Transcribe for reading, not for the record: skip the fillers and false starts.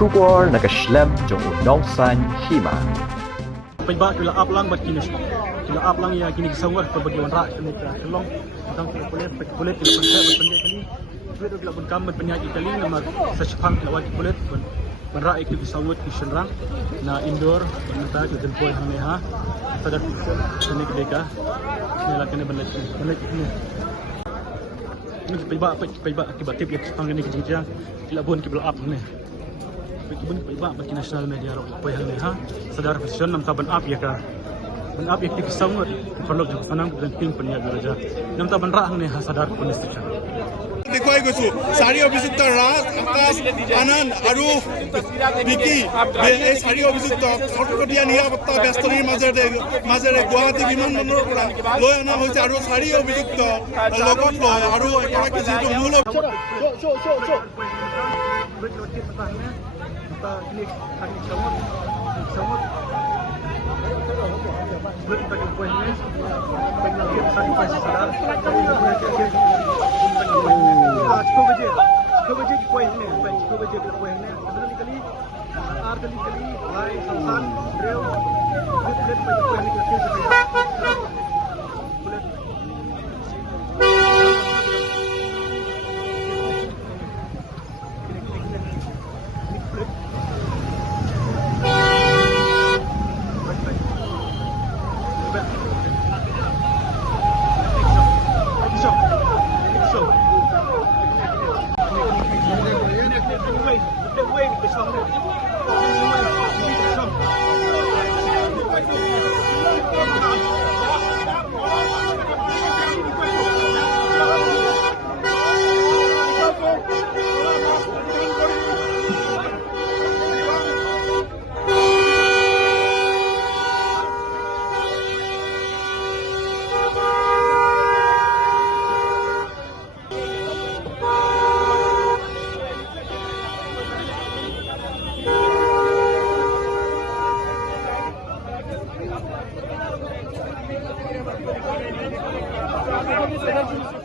Syukur nakaslem jong unongsan hima. Paiba kila aplang bat kinis. Kila aplang ya kini sangwar perbagi wanra kini kelong tentang kulit kila pensep berpendek kali. Kulit kila pun kam berpenyak kali nama sechapang kila wajib kulit wanra ikut disawut kisenrang na indoor nata ke jempol hang neha sadar kini kedeka kini kini balik ini. Ini paiba akibat tip yang sepang ini kejadian kila pun kibla up ni. Kibun paiba bagi national media ro poi hal ha sadar position nam taban up ya ka ban up ya ki sangor perlu jang sanang dan ping penya daraja nam taban ra ne ha sadar punis cha দেখুৱাই গৈছো চাৰি অভিযুক্ত ৰাজ আকাশ আনন্দ আৰু বিকি এই চাৰি অভিযুক্ত খটখটীয়া নিৰাপত্তা ব্যস্তনিৰ মাজেৰে গুৱাহাটী বিমানবন্দৰৰ পৰা লৈ অনা হৈছে আৰু চাৰি অভিযুক্ত লগত লয় আৰু এগৰাকী যিটো মূল Thank you.